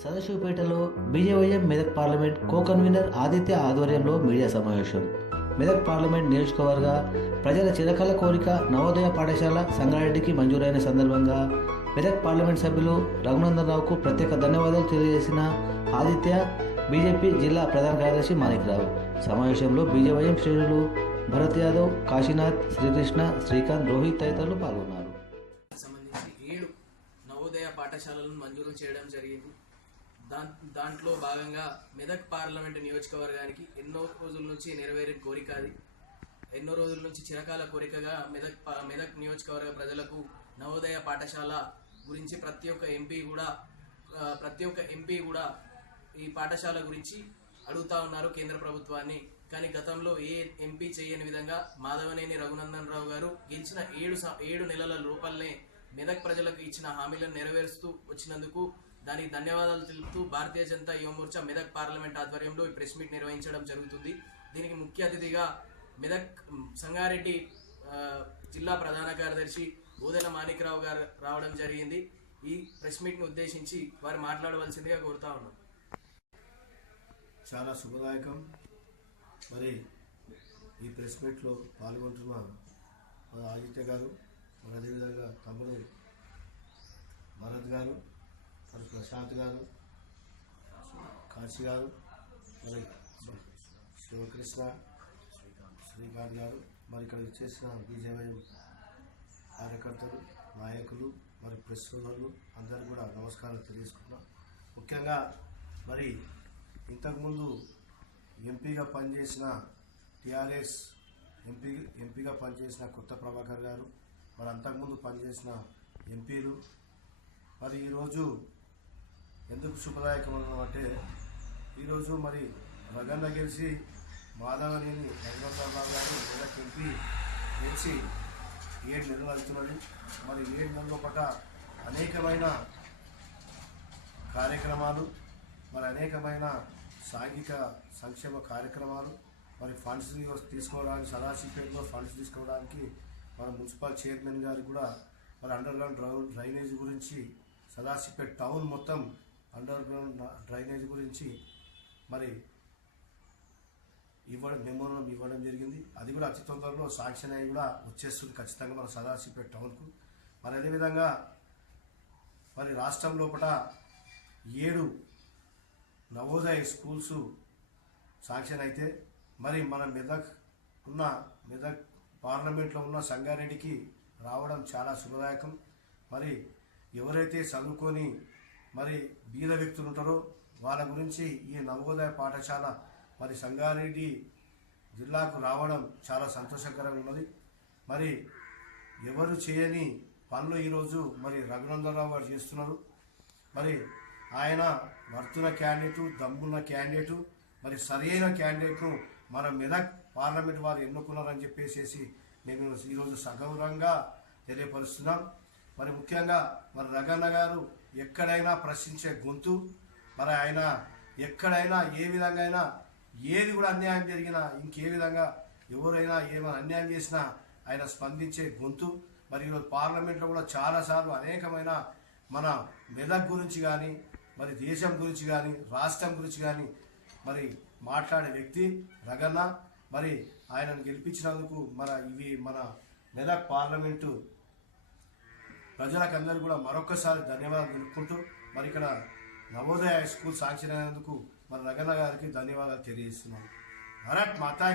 సదాశివపేటలో BJYM Medak parliament co-convener Aditya ఆధ్వర్యంలో media సమావేశం. Medak parliament నియోజకవర్గ ప్రజల చిరకాల కోరిక నవోదయ పాఠశాల సంగారెడ్డికి మంజూరైన సందర్భంగా మెదక్ పార్లమెంట్ సభ్యులు రఘునందన్ రావుకు ప్రత్యేక ధన్యవాదాలు తెలియజేసిన ఆదిత్య, బీజేపీ జిల్లా ప్రధాన కార్యదర్శి మాణిక్రావు. సమావేశంలో బీజేవైఎం శ్రేణులు భరత్ యాదవ్, కాశీనాథ్, శ్రీకృష్ణ, శ్రీకాంత్, రోహిత్ తదితరులు పాల్గొన్నారు. సంబంధించి 7 నవోదయ పాఠశాలలను మంజూరు చేయడం జరిగింది. దాంట్లో భాగంగా మెదక్ పార్లమెంటు నియోజకవర్గానికి ఎన్నో రోజుల నుంచి నెరవేరిన కోరిక అది. ఎన్నో రోజుల నుంచి చిరకాల కోరికగా మెదక్ నియోజకవర్గ ప్రజలకు నవోదయ పాఠశాల గురించి ప్రతి ఒక్క ఎంపీ కూడా ఈ పాఠశాల గురించి అడుగుతా ఉన్నారు కేంద్ర ప్రభుత్వాన్ని. కానీ గతంలో ఏ ఎంపీ చేయని విధంగా మాధవనేని రఘునందన్ రావు గారు గెలిచిన 7 నెలల లోపలనే మెదక్ ప్రజలకు ఇచ్చిన హామీలను నెరవేరుస్తూ వచ్చినందుకు దానికి ధన్యవాదాలు తెలుపుతూ భారతీయ జనతా యువ మోర్చా మెదక్ పార్లమెంట్ ఆధ్వర్యంలో ఈ ప్రెస్ మీట్ నిర్వహించడం జరుగుతుంది. దీనికి ముఖ్య అతిథిగా మెదక్ సంగారెడ్డి జిల్లా ప్రధాన కార్యదర్శి ఓదెల మాణిక్రావు గారు రావడం జరిగింది. ఈ ప్రెస్ మీట్ని ఉద్దేశించి వారు మాట్లాడవలసిందిగా కోరుతా ఉన్నాం. చాలా శుభదాయకం. మరి ఈ ప్రెస్ మీట్లో పాల్గొంటున్న ఆదిత్య గారు, మరి అదేవిధంగా తమ్ముడు భరత్ గారు, మరి ప్రశాంత్ గారు, కాశీ గారు, మరి శివకృష్ణ, శ్రీకాంత్ గారు, మరి ఇక్కడ వచ్చేసిన బీజేవైఎం కార్యకర్తలు, నాయకులు, మరి ప్రెస్ సోదరులు అందరూ కూడా నమస్కారం తెలియజేసుకుంటున్నాం. ముఖ్యంగా మరి ఇంతకుముందు ఎంపీగా పనిచేసిన టీఆర్ఎస్ ఎంపీగా పనిచేసిన కొత్త ప్రభాకర్ గారు, మరి అంతకుముందు పనిచేసిన ఎంపీలు, మరి ఈరోజు ఎందుకు శుభదాయకం అంటే ఈరోజు మరి రగన్న గెలిచి మాధవనేని రఘునందన్ గారు మెదక్ ఎంపీ గెలిచి 7 నెలలు అవుతున్నది. మరి 7 నెలల పట్ల అనేకమైన కార్యక్రమాలు, మరి అనేకమైన సాంఘిక సంక్షేమ కార్యక్రమాలు, మరి ఫండ్స్ తీసుకోవడానికి సదాశివపేటలో ఫండ్స్ తీసుకోవడానికి మన మున్సిపల్ చైర్మన్ గారు కూడా మరి అండర్ గ్రౌండ్ డ్రైనేజ్ గురించి సదాశివపేట టౌన్ మొత్తం అండర్ గ్రౌండ్ డ్రైనేజ్ గురించి మరి మెమోరం ఇవ్వడం జరిగింది. అది కూడా అతి తొందరలో శాంక్షన్ అయ్యి కూడా వచ్చేస్తుంది ఖచ్చితంగా మన సదాశివపేట టౌన్కు. మరి అదేవిధంగా మరి రాష్ట్రం లోపల 7 నవోదయ స్కూల్స్ శాంక్షన్ అయితే మరి మన మెదక్ పార్లమెంట్లో ఉన్న సంగారెడ్డికి రావడం చాలా శుభదాయకం. మరి ఎవరైతే చదువుకొని మరి బీద వ్యక్తులు ఉంటారో వాళ్ళ గురించి ఈ నవోదయ పాఠశాల మరి సంగారెడ్డి జిల్లాకు రావడం చాలా సంతోషకరంగా ఉన్నది. మరి ఎవరు చేయని పనులు ఈరోజు మరి రఘునందన్ రావు గారు చేస్తున్నారు. మరి ఆయన వర్తున్న క్యాండిడేటు, దమ్మున్న క్యాండిడేటు, మరి సరైన క్యాండిడేట్ను మన మెదక్ పార్లమెంట్ వారు ఎన్నుకున్నారని చెప్పేసి మేము ఈరోజు సగౌరవంగా తెలియపరుస్తున్నాం. మరి ముఖ్యంగా మరి రఘన్న గారు ఎక్కడైనా ప్రశ్నించే గొంతు, మరి ఆయన ఎక్కడైనా ఏ విధంగా అయినా ఏది కూడా అన్యాయం జరిగినా, ఇంకే విధంగా ఎవరైనా ఏమైనా అన్యాయం చేసినా ఆయన స్పందించే గొంతు. మరి ఈరోజు పార్లమెంట్లో కూడా చాలాసార్లు అనేకమైన మన మెదక్ గురించి కానీ, మరి దేశం గురించి కానీ, రాష్ట్రం గురించి కానీ మరి మాట్లాడే వ్యక్తి రఘన్న. మరి ఆయనను గెలిపించినందుకు మన మెదక్ పార్లమెంటు ప్రజలకందరూ కూడా మరొకసారి ధన్యవాదాలు తెలుపుకుంటూ మరి ఇక్కడ నవోదయ స్కూల్ శాంక్షన్ అయినందుకు మరి రఘన్న గారికి ధన్యవాదాలు తెలియజేస్తున్నాను. భారత్ మాతా.